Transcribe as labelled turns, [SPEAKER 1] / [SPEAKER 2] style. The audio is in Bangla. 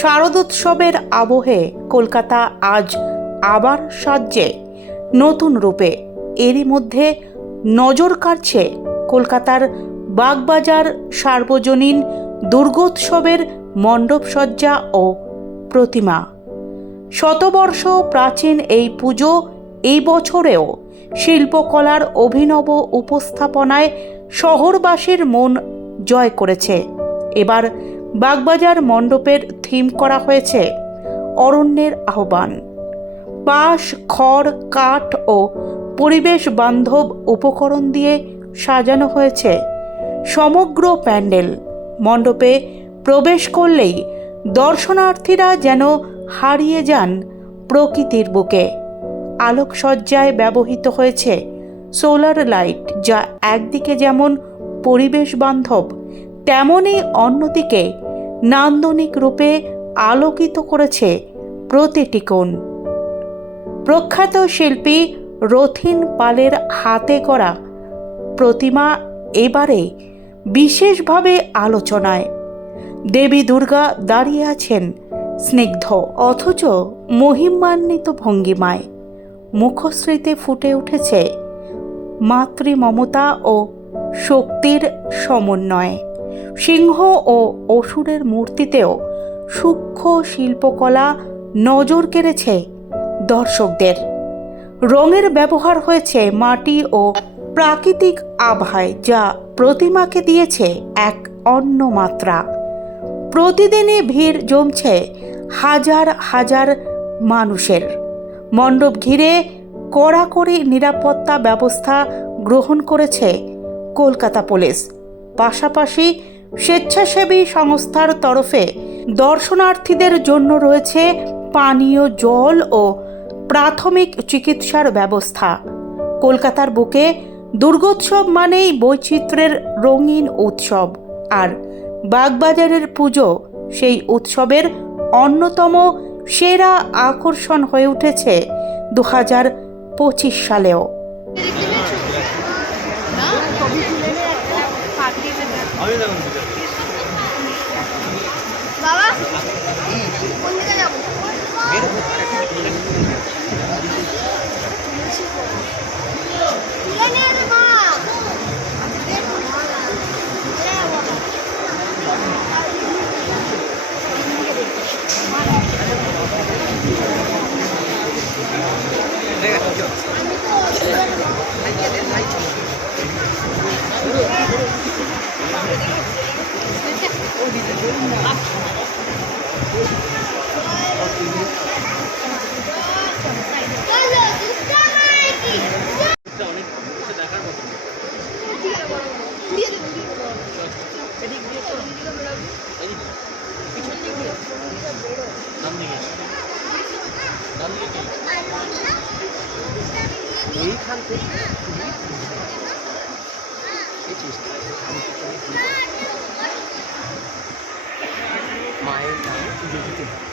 [SPEAKER 1] শারদোৎসবের আবহে কলকাতা আজ আবার সাজ্যে নতুন রূপে। এরই মধ্যে নজর কাড়ছে কলকাতার বাগবাজার সার্বজনীন দুর্গোৎসবের মণ্ডপসজ্জা ও প্রতিমা। শতবর্ষ প্রাচীন এই পুজো এই বছরেও শিল্পকলার অভিনব উপস্থাপনায় শহরবাসীর মন জয় করেছে। এবার বাগবাজার মণ্ডপের থিম করা হয়েছে অরণ্যের আহ্বান। বাঁশ, খড়, কাঠ ও পরিবেশ বান্ধব উপকরণ দিয়ে সাজানো হয়েছে সমগ্র প্যান্ডেল। মণ্ডপে প্রবেশ করলেই দর্শনার্থীরা যেন হারিয়ে যান প্রকৃতির বুকে। আলোকসজ্জায় ব্যবহৃত হয়েছে সোলার লাইট যা একদিকে যেমন পরিবেশ বান্ধব তেমনই অন্যদিকে নান্দনিক রূপে আলোকিত করেছে প্রতিটি কোণ। প্রখ্যাত শিল্পী রথিন পালের হাতে করা প্রতিমা এবারে বিশেষভাবে আলোচনায়। দেবী দুর্গা দাঁড়িয়ে আছেন স্নিগ্ধ, অথচ মহিমান্বিত ভঙ্গিমায়। মুখশ্রীতে ফুটে উঠেছে মাতৃমমতা ও শক্তির সমন্বয়। সিংহ ও অসুরের মূর্তিতেও সূক্ষ্ম শিল্পকলা নজর কেড়েছে দর্শকদের। রঙের ব্যবহার হয়েছে মাটি ও প্রাকৃতিক আভায় যা প্রতিমাকে দিয়েছে এক অন্য মাত্রা। প্রতিদিনই ভিড় জমছে হাজার হাজার মানুষের। মণ্ডপ ঘিরে কড়াকড়ি নিরাপত্তা ব্যবস্থা গ্রহণ করেছে কলকাতা পুলিশ। পাশাপাশি স্বেচ্ছাসেবী সংস্থার তরফে দর্শনার্থীদের জন্য রয়েছে পানীয় জল ও প্রাথমিক চিকিৎসার ব্যবস্থা। কলকাতার বুকে দুর্গোৎসব মানেই বৈচিত্র্যের রঙিন উৎসব, আর বাগবাজারের পুজো সেই উৎসবের অন্যতম সেরা আকর্ষণ হয়ে উঠেছে দু হাজার পঁচিশ সালেও।
[SPEAKER 2] বাবা?
[SPEAKER 3] এইখান থেকে এই চেষ্টা মায়ের নামে পুজো দিতে হয়